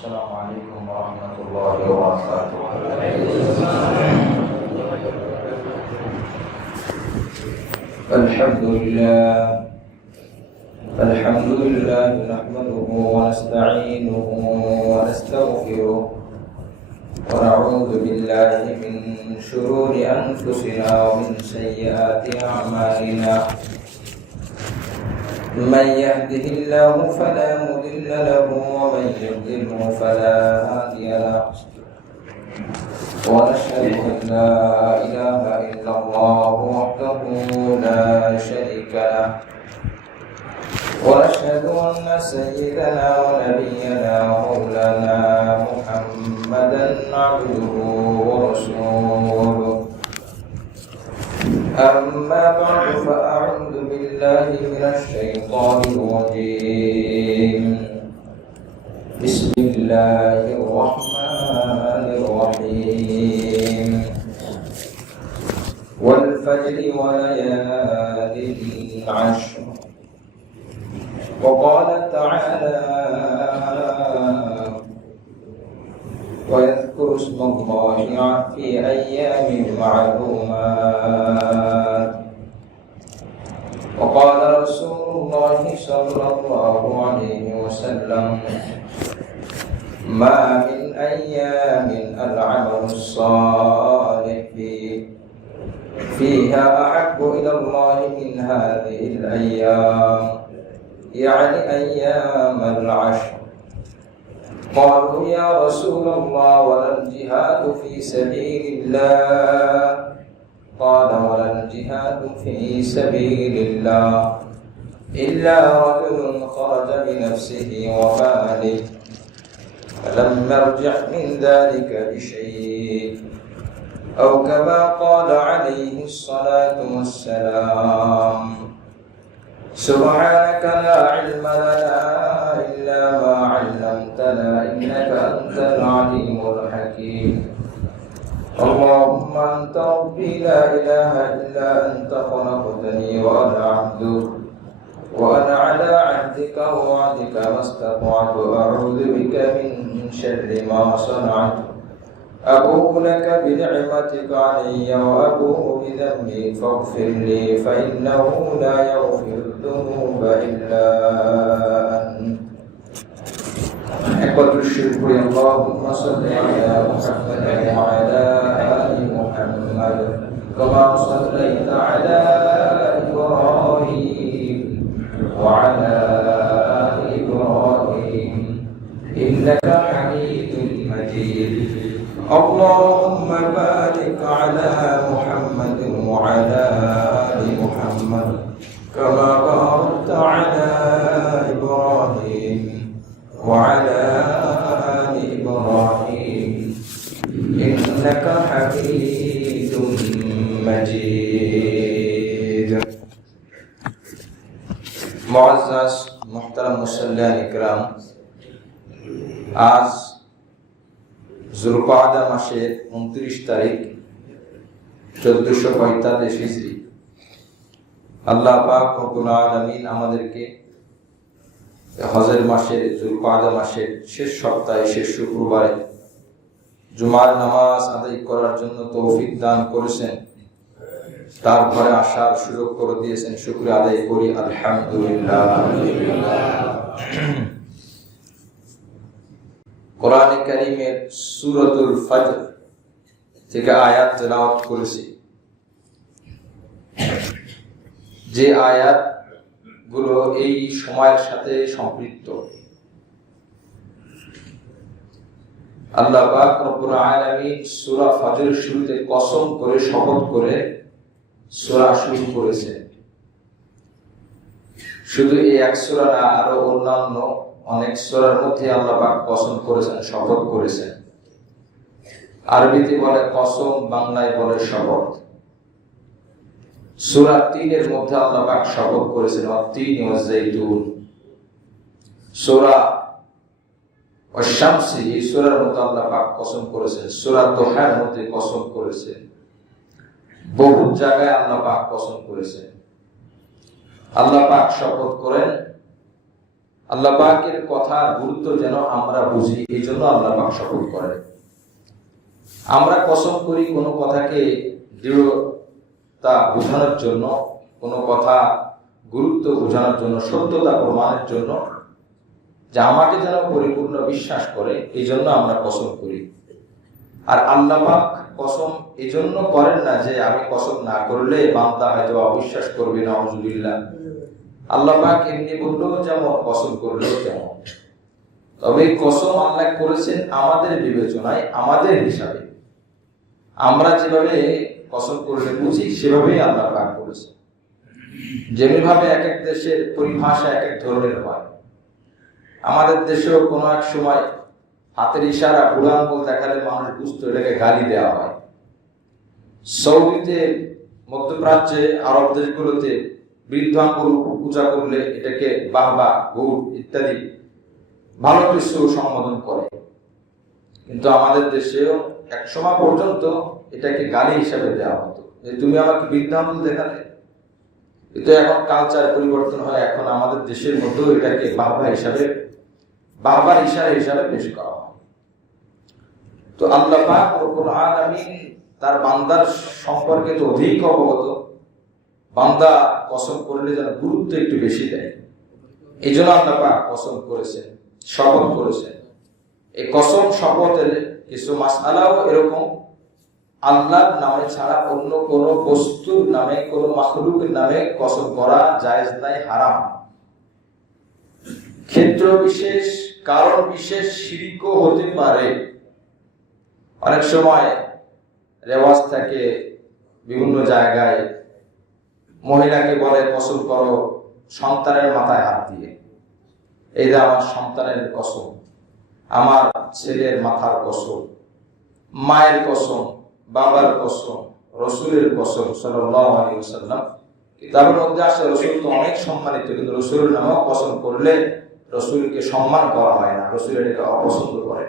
السلام عليكم ورحمة الله وبركاته. الحمد لله نحمده ونستعينه ونستغفره ونعوذ بالله من شرور أنفسنا ومن سيئات أعمالنا. من يهده الله فلا مضل له ومن يضلله فلا هادي له. ونشهد أن لا إله إلا الله وحده لا شريك له. ونشهد أن سيدنا ونبينا ومولانا محمدا عبده ورسوله. أما بعد فأعوذ بالله من الشيطان الرجيم. بسم الله الرحمن الرحيم. والفجر وليال العشر. وقال تعالى: ويذكر اسم الله في أيام معلومات. وقال رسول الله صلى الله عليه وسلم: ما من أيام العمل الصالح فيها أحب إلى الله من هذه الأيام، يعني أيام العشر. قالوا: يا رسول الله ولا الجهاد في سبيل الله؟ قال: ولا الجهاد في سبيل الله إلا رجل خرج بنفسه وماله فلم يرجع من ذلك بشيء، أو كما قال عليه الصلاة والسلام: سبحانك لا علم لنا إلا ما علمتنا إنك أنت العليم الحكيم. اللهم أنت ربي لا إله إلا أنت خلقتني وأنا عبدك وأنا على عهدك ووعدك ما استطعت أعوذ بك من شر ما صنعت. أبوء لك بنعمتك علي وأبوء بذنبي فاغفر لي فإنه لا يغفر الذنوب إلا أنت. إخوة الشكر، اللهم صل على محمد وعلى آل محمد كما صليت على إبراهيم وعلى آل إبراهيم إنك حميد مجيد. اللهم بارك على محمد وعلى آل محمد كما باركت على إبراهيم وعلى آل إبراهيم إنك حميد مجيد. معزز محترم মুসল্লিয়ান ইকরাম, আজ যুলকাদা মাসের 29 তারিখ 1445 হিজরি। আল্লাহ পাক রব্বুল আলামিন আমাদেরকে হজের মাসের যুলকাদা মাসের শেষ সপ্তাহে শেষ শুক্রবারে জুমার নামাজ আদায় করার জন্য তৌফিক দান করেছেন, তারপরে আসার সুযোগ করে দিয়েছেন। শুকরিয়া আদায় করি আলহামদুলিল্লাহ। কোরআনে কারীমের সূরাতুল ফজর থেকে আয়াত তেলাওয়াত করেছি। যে আয়াত গুলো এই সময়ের সাথে সম্পৃক্ত। আল্লাহ পাক রব্বুল আলামিন সূরা ফজরের শুরুতে কসম করে শপথ করে সূরা শুরু করেছেন। শুধু এই এক সূরা না, আরো অন্যান্য অনেক সূরার মধ্যে আল্লাহ পাক কসম করেছেন, শপথ করেছেন। আরবিতে বলে কসম, বাংলায় বলে শপথ। সূরা ৩ এর মধ্যে আল্লাহ পাক শপথ করেছেন ওয়াত-তিন ওয়াজ-যাইতুন। সূরা ওয়াশ-শামসি, এই সূরার মধ্যে আল্লাহ পাক কসম করেছেন। সূরা দোহার মধ্যে কসম করেছেন। বহু জায়গায় আল্লাহ পাক কসম করেছেন। আল্লাহ পাক শপথ করেন আল্লাহ পাকের কথার গুরুত্ব যেন আমরা বুঝি, এই জন্য আল্লাহ পাক শপথ করেন। আমরা কসম করি কোনো কথাকে দৃঢ়তা বোঝানোর জন্য, কোনো কথা গুরুত্ব বোঝানোর জন্য, সত্যতা প্রমাণের জন্য, যে আমাকে যেন পরিপূর্ণ বিশ্বাস করে, এই জন্য আমরা কসম করি। আর আল্লাহ পাক কসম এই জন্য করেন না যে আমি কসম না করলে বান্দা হয়তো অবিশ্বাস করবে, নাউজুবিল্লাহ। আল্লাহ পাক এমনি বললেও যেমন, কসম করলেও তেমন। তবে কসম আল্লাহ করেছেন আমাদের বিবেচনায়, আমাদের হিসাবে। আমরা যেভাবে কসম করলে বুঝি সেভাবেই আল্লাহ পাক করেছেন। যেমনি ভাবে এক এক দেশের পরিভাষা এক এক ধরনের হয়। আমাদের দেশেও কোনো এক সময় হাতের ইশারা, বুড়ো আঙুল দেখালে মানুষ বুঝতো এটাকে গালি দেওয়া হয়। সৌদিতে, মধ্যপ্রাচ্যে, আরব দেশগুলোতে বৃদ্ধ আঙুল পূজা করলে এটাকে বাহবা, গৌর ইত্যাদি ভালো কিছু সম্বোধন করে। কিন্তু আমাদের দেশেও এক সময় পর্যন্ত এটাকে গালি হিসাবে দেওয়া হতো, যে তুমি আমাকে বৃদ্ধ আঙুল দেখালে। কিন্তু এখন কালচার পরিবর্তন হয়, এখন আমাদের দেশের মধ্যেও এটাকে বাহবার ইশারা হিসাবে পেশ করা হয়। তো আল্লাহ পাক রব্বুল আলামিন তার বান্দার সম্পর্কে তো অধিক অবগত। বান্দা কসম করলে যেন গুরুত্ব একটু বেশি দেয়, এই জন্য আল্লাহ পাক কসম করেছেন, শপথ করেছেন। এই কসম শপথের কিছু মাসআলাও এরকম, আল্লাহর নামে ছাড়া অন্য কোন বস্তুর নামে, কোন মাখলুকের নামে কসম করা জায়েজ নাই, হারাম। ক্ষেত্র বিশেষ, কারণ বিশেষ শিরকও হতে পারে। অনেক সময় রেওয়াজ থাকে বিভিন্ন জায়গায়, মহিলাকে বলে কসম করো সন্তানের মাথায় হাত দিয়ে, এই যে আমার সন্তানের কসম, আমার ছেলের মাথার কসম, মায়ের কসম, বাবার কসম, রসুলের কসম সাল্লাল্লাহু আলাইহি ওয়াসাল্লাম। কিতাবের মধ্যে আসে রসুল তো অনেক সম্মানিত, কিন্তু রসুলের নামে কসম করলে রসুলকে সম্মান করা হয় না, রসুলের এটা অপছন্দ করে।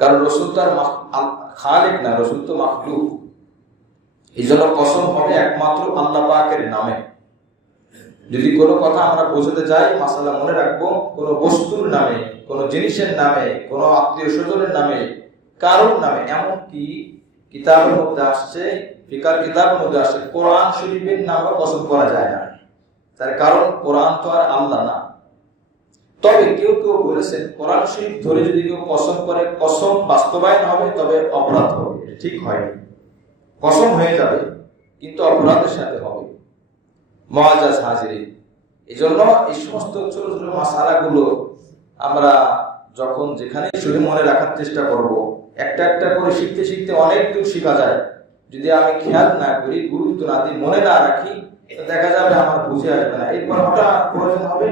কারণ রসুল তো আর খালিক না, রসুল তো মাখলুক। এই জন্য কসম হবে একমাত্র আল্লাহ পাকের নামে। যদি কোনো কথা আমরা বোঝাতে যাই, মাসালা মনে রাখবো, কোনো বস্তুর নামে, কোনো জিনিসের নামে, কোনো আত্মীয় স্বজনের নামে, কারোর নামে, এমনকি কিতাবের মধ্যে আসছে, ফিকার কিতাবের মধ্যে আসছে কোরআন শরীফের নামে কসম করা যায় না। তার কারণ কোরআন তো আর আল্লাহ না। তবে কেউ কেউ বলেছেন কোরআন শরীফ ধরে যদি কেউ কসম করে, কসম বাস্তবায়ন হবে, তবে অপরাধ হবে। ঠিক হয়নি, কসম হয়ে যাবে কিন্তু অপরাধের সাথে হবে। মুআজ্জাজ হাজিরিন, এই জন্য এই সমস্ত ছোট ছোট মাসালাগুলো আমরা যখন যেখানে শুধু মনে রাখার চেষ্টা করব, একটা একটা করে শিখতে শিখতে অনেক দূর শেখা যায়। যদি আমি খেয়াল না করি, গুরুত্ব না দিই, মনে না রাখি, দেখা যাবে আমার বুঝে আসবে না। এরপর হঠাৎ প্রয়োজন হবে,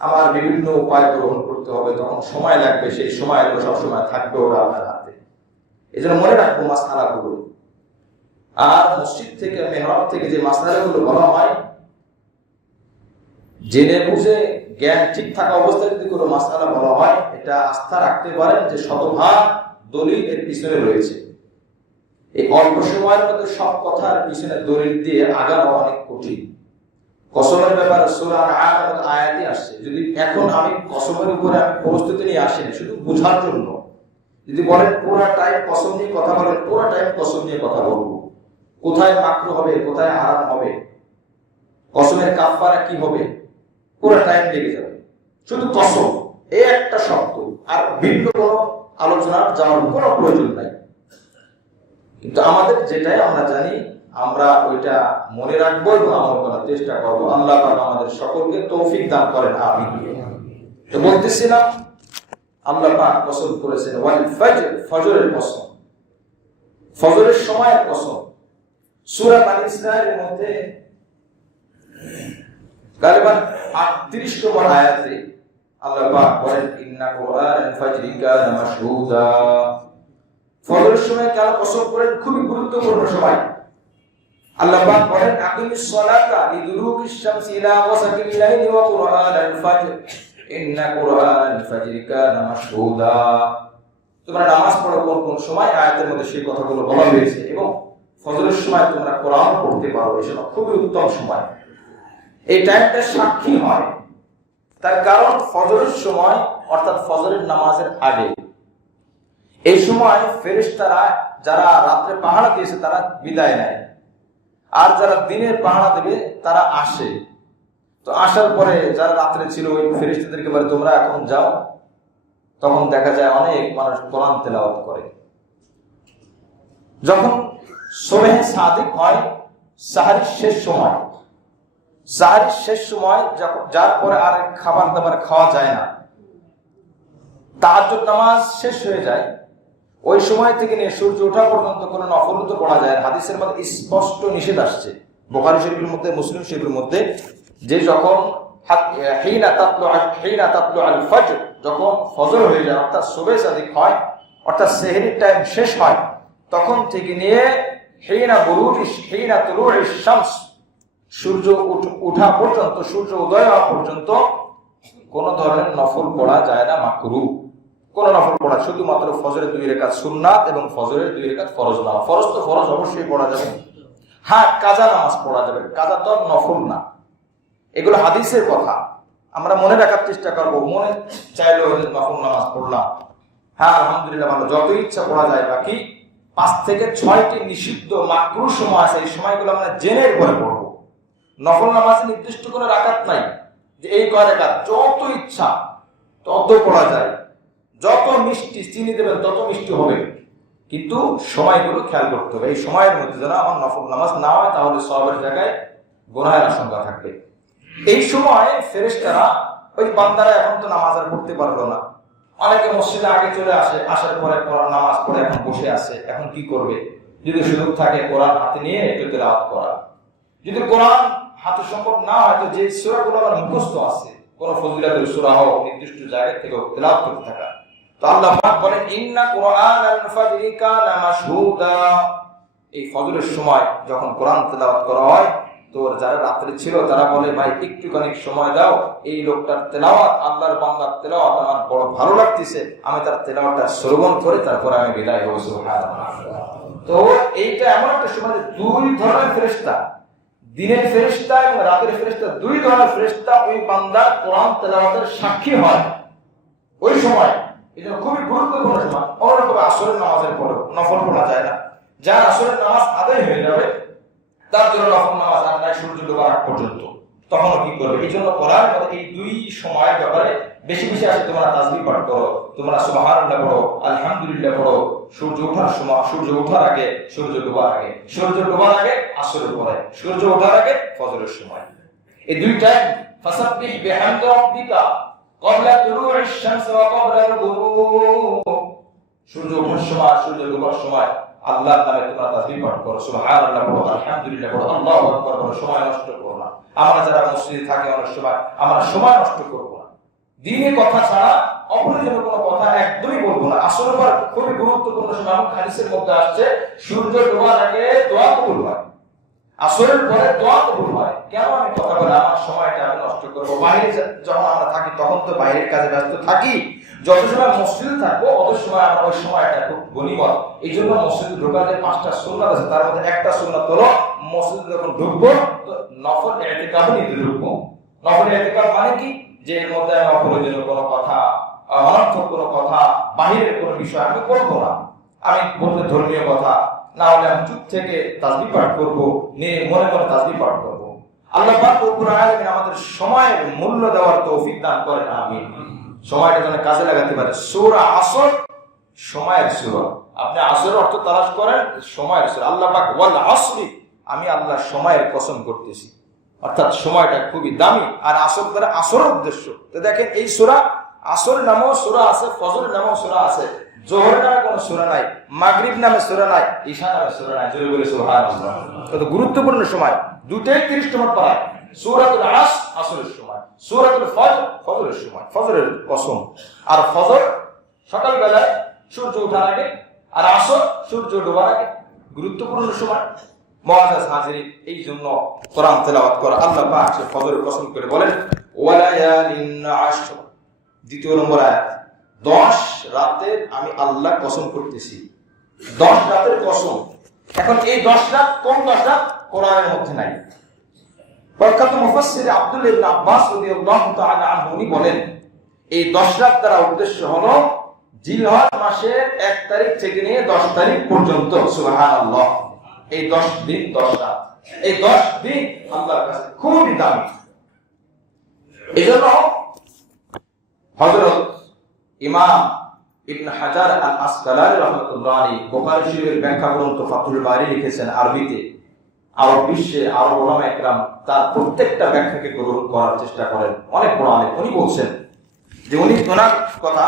আমার বিভিন্ন উপায় গ্রহণ করতে হবে, তখন সময় লাগবে। সেই সময়গুলো সবসময় থাকবে ওরা আপনার হাতে। এই জন্য মনে রাখবো মাসআলাগুলো। আর মসজিদ থেকে, মেহরাব থেকে যে মাসআলাগুলো বলা হয়, জেনে বুঝে জ্ঞান ঠিক থাকা অবস্থায় যদি কোনো মাসআলা বলা হয়, এটা আস্থা রাখতে পারেন যে শতভাগ দলিল এর পিছনে রয়েছে। এই অল্প সময়ের মধ্যে সব কথার পিছনে দলিল দিয়ে আগানো অনেক কঠিন। কসমের ব্যাপারে সূরা আন-নাহল আয়াতে আসছে। যদি এখন আমি কসমের উপরে আমি প্রস্তুতি নিয়ে আসিনি, শুধু বোঝার জন্য। যদি বলেন পুরো টাইম কসম নিয়ে কথা বলেন, পুরো টাইম কসম নিয়ে কথা বলবো। কোথায় মাকরু হবে, কোথায় হারাম হবে, কসমের কাফারা কি হবে, পুরো টাইম লেগে যাবে। শুধু কসম এই একটা শব্দ, আর ভিন্ন কোনো আলোচনার যাওয়ার কোনো প্রয়োজন নাই। কিন্তু আমাদের যেটাই আমরা জানি, আমরা ওইটা মনে রাখবো এবং আমল করার চেষ্টা করবো। আল্লাহ পাক আমাদের সকলকে তৌফিক দান করেন, আমিন। তো বলতেছিলাম, আল্লাহ পাক কসম করেছেন ওয়াল ফজর, ফজরের কসম, ফজরের সময়ের কসম। সূরা বানী ইসরাঈলের মধ্যে গালিবান 38 নম্বর আয়াতে আল্লাহ পাক বলেন, ইন্না কুরআনাল ফাজরি কানা মাশহুদা। ফজরের সময় কেন কসম করেন? খুবই গুরুত্বপূর্ণ সময়। আল্লাহ পাক বলেন, আকিমিস সালাতা লিদুলুকিশ শামসি ইলা ওয়াসাকিল লাইলি ওয়া কুরআনাল ফাজর ইন্না কুরআনাল ফাজরি কানা মাশহুদা। তোমরা নামাজ পড়ো কোন কোন সময়? আয়াতের মধ্যে সেই কথাগুলো বলা হয়েছে। এবং ফজরের সময় তোমরা কোরআন পড়তে পারো, এটা খুবই উত্তম সময়। এই টাইমটা সাক্ষী হয়, তার কারণ ফজরের সময় অর্থাৎ ফজরের নামাজের আগে এই সময় ফেরেশতারা যারা রাত্রে পাহারা দিয়েছে তারা বিদায় নেয়, আর যারা দিনে পাহারা দেবে তারা আসে। তো আসার পরে যারা রাত্রে ছিল ওই ফেরেশতাদেরকে বলে তোমরা এখন যাও। তখন দেখা যায় অনেক মানুষ কোরআন তেলাওয়াত করে। যখন সুবহে সাদিক হয়, সাহরির শেষ সময়, সাহরির শেষ সময় যার পরে আর খাবার দাবার খাওয়া যায় না, তাহাজ্জুদ নামাজ শেষ হয়ে যায়, ওই সময় থেকে নিয়ে সূর্য ওঠা পর্যন্ত কোনো নফল তো পড়া যায়। হাদিসের মধ্যে স্পষ্ট নিষেধ আসছে, বুখারী শরীফের মধ্যে, মুসলিম শরীফের মধ্যে, যে যখন হিনা তাতলু আল ফজর, যখন ফজর হয়ে যায় অর্থাৎ সুবহে সাদিক হয়, অর্থাৎ সেহরির টাইম শেষ হয়, তখন থেকে নিয়ে হিনা তুলুইশ শামস, সূর্য ওঠা পর্যন্ত, সূর্য উদয় হওয়া পর্যন্ত কোন ধরনের নফল পড়া যায় না, মাকরুহ। কোন নফল পড়া, শুধুমাত্র ফজরের 2 রাকাত সুন্নাত এবং ফজরের 2 রাকাত ফরজ নামাজ। ফরজ তো ফরজ অবশ্যই পড়া যাবে, হ্যাঁ কাজা নামাজ পড়া যাবে, কাজা তো নফল না। এগুলো হাদিসের কথা, আমরা মনে রাখার চেষ্টা করবো। মনে চাইলেও নফল নামাজ পড়লাম, হ্যাঁ আলহামদুলিল্লাহ ভালো, যত ইচ্ছা পড়া যায়। বাকি 5 থেকে 6টি নিষিদ্ধ মাকরুহ সময় আছে, এই সময়গুলো আমরা জেনে পরে পড়বো। নফল নামাজে নির্দিষ্ট কোনো রাকাত নাই যে এই কয় রাকাত, যত ইচ্ছা তত পড়া যায়, যত মিষ্টি চিনি দেবেন তত মিষ্টি হবে, কিন্তু সময়গুলো খেয়াল করতে হবে। এই সময়ের মধ্যে যেন আমার নফল নামাজ না হয়, তাহলে সওয়াবের জায়গায় গুনাহের আশঙ্কা থাকবে। এই সময় ফেরেশতারা, ওই বান্দারা এখন তো নামাজ আর পড়তে পারলো না, অনেকে মসজিদে আগে চলে আসে, আসার পরে নামাজ পড়ে এখন বসে আছে, এখন কি করবে? যদি সুযোগ থাকে কোরআন হাতে নিয়ে একটু তেলাওয়াত করা। যদি কোরআন হাতে সম্ভব না হয়, তো যে সূরাগুলো আমার মুখস্থ আছে, কোন ফজিলতের সূরা হোক, নির্দিষ্ট জায়গা থেকে তেলাওয়াত করতে থাকা। তো আল্লাহ পাক বলেন ইন্না কুরআনাল ফাজরি কানা মাশহুদা, এই ফজরের সময় যখন কোরআন তেলাওয়াত করা হয়, তো যারা রাত্রে ছিল তারা বলে ভাই একটুখানি সময় দাও, এই লোকটার তেলাওয়াত, আল্লাহর বান্দার তেলাওয়াত আমার বড় ভালো লাগতেছে, আমি তার তেলাওয়াতটা শ্রবণ করে তারপরে আমি বিদায় হব। সুবহানাল্লাহ। তো এইটা এমন একটা সময়, 2 ধরনের ফেরেশতা, দিনের ফেরেশতা এবং রাতের ফেরেশতা, 2 ধরনের ফেরেশতা ওই বান্দার কোরআন তেলাওয়াতের সাক্ষী হয় ওই সময়। এটা খুবই গুরুত্বপূর্ণ সময়। অন্যরকম আসরের নামাজের পরে নফল পড়া যায় না, যার আসরের নামাজ আদায় হয়ে যাবে তার জন্য নফল নামাজ আর নাই সূর্য ডোবার আগ পর্যন্ত, তখনও কি করবে? এই জন্য পড়ার মধ্যে এই 2 সময়ের ব্যাপারে বেশি বেশি আসে তোমরা তাসবিহ পাঠ করো, তোমরা সুবহানাল্লাহ পড়ো, আলহামদুলিল্লাহ পড়ো। সূর্য ওঠার সময়, সূর্য ওঠার আগে, সূর্য ডোবার আগে, সূর্য ডোবার আগে আসরের পরে, সূর্য ওঠার আগে ফজরের সময়। এই 2 টাইম ফাসাব্বিহ বিহামদি রাব্বিকা ক্বাবলা তুলুইশ শামস ওয়া ক্বাবলাল গুরুব, সূর্য ওঠার সময়, সূর্য ডোবার সময় আল্লাহর নামে তোমরা তাসবিহ পাঠ করো, সুবহানাল্লাহ পড়ো, আলহামদুলিল্লাহ পড়ো, আল্লাহু আকবার পড়ো, সময় নষ্ট করো না। আমরা যারা মসজিদে থাকি অনেক সময় আমরা সময় নষ্ট করব না, দ্বীনের কথা ছাড়া অপ্রয়োজনীয় কোনো কথা একদমই বলবো না। আসরের পর খুবই গুরুত্বপূর্ণ সময়, হাদিসের মধ্যে আসছে সূর্য ডোবার আগে দোয়া কবুল হয়, আসরের পরে দোয়া কবুল হয়। কেন আমি কথা বলে আমার সময়টা আমি নষ্ট করব? বাইরে যখন আমরা থাকি তখন তো বাইরের কাজে ব্যস্ত থাকি, যত সময় মসজিদে থাকবো অত সময় আমরা ওই সময়টা খুব গনিমত। এই জন্য মসজিদে ঢোকার যে 5টা সুন্নাত আছে তার মধ্যে একটা সুন্নাত হলো মসজিদে যখন ঢুকবো তো নফল ইতিকাফে নিতে ঢুকবো। নফল ইতিকাফ মানে কি? যে এর মধ্যে আমি অপ্রয়োজনীয় কোনো কথা, অনর্থক কোনো কথা, বাহিরের কোনো বিষয় আমি বলবো না। আমি বলতে ধর্মীয় কথা না হলে আমি চুপ থেকে তাসবিহ পাঠ করবো, নিয়ে মনে মনে তাসবিহ পাঠ করবো। আল্লাহ পাক রব্বুল আলামিন আমাদের সময়ের মূল্য দেওয়ার তৌফিক দান করেন, আমিন। সময়টা যেন কাজে লাগাতে পারে। সূরা আসর সময়ের সূরা, আপনি আসরের অর্থ তালাশ করেন, সময়ের সূরা। আল্লাহ পাক ওয়াল আসরি, আমি আল্লাহ সময়ের কসম করতেছি, অর্থাৎ সময়টা খুবই দামি। আর আসর দ্বারা আসরের উদ্দেশ্য তো দেখেন, এই সূরা আসর নামেও সূরা আছে, ফজর নামেও সূরা আছে, জোহর নামে কোনো সূরা নাই, মাগরিব নামে সূরা নাই, ঈশা নামে সূরা নাই। জোরে বলে সুবহানাল্লাহ। কত গুরুত্বপূর্ণ সময়, 2টাই 30 নম্বর পারা। সূরাতুল আসর আসরের সময়, সূরাতুল ফজর ফজরের সময়, ফজরের কসম। আর ফজর সকাল বেলায় সূর্য ওঠার আগে, আর আসর সূর্য ডোবার আগে, গুরুত্বপূর্ণ সময়। মুআজ্জাজ হাজিরিন, এই জন্য কোরআন তেলাওয়াত করা। আল্লাহ পাক ফজরের কসম করে বলেন ওয়ালায়ালিন আশর, 2 নম্বর আয়াত, 10 রাতের আমি আল্লাহ কসম করতেছি, 10 রাতের কসম। এখন এই 10 রাত কোন 10 রাত? কোরআনের মধ্যে নাই। প্রখ্যাত মুফাসসির আব্দুল্লাহ ইবনে আব্বাস রাদিয়াল্লাহু তাআলা আনহু উনি বলেন, এই 10 রাত দ্বারা উদ্দেশ্য হলো জিলহজ মাসের 1 তারিখ থেকে নিয়ে 10 তারিখ পর্যন্ত। সুবহানাল্লাহ। এই 10 দিন 10 রাত, এই 10 দিন আল্লাহর কাছে খুবই দামি। এজন্য হযরত ইমাম ইবনে হাজার আল আসকালানি রাহমাতুল্লাহ আলাইহি বুখারী শরীফের ব্যাখ্যা গ্রন্থ ফাথুল বারী লিখেছেন আরবিতে। আরব বিশ্বে আরব উলামা ইকরাম তার প্রত্যেকটা ব্যাখ্যাকে গ্রহণ করার চেষ্টা করেন। অনেক বড় আলেম উনি বলছেন যে উনি ওনার কথা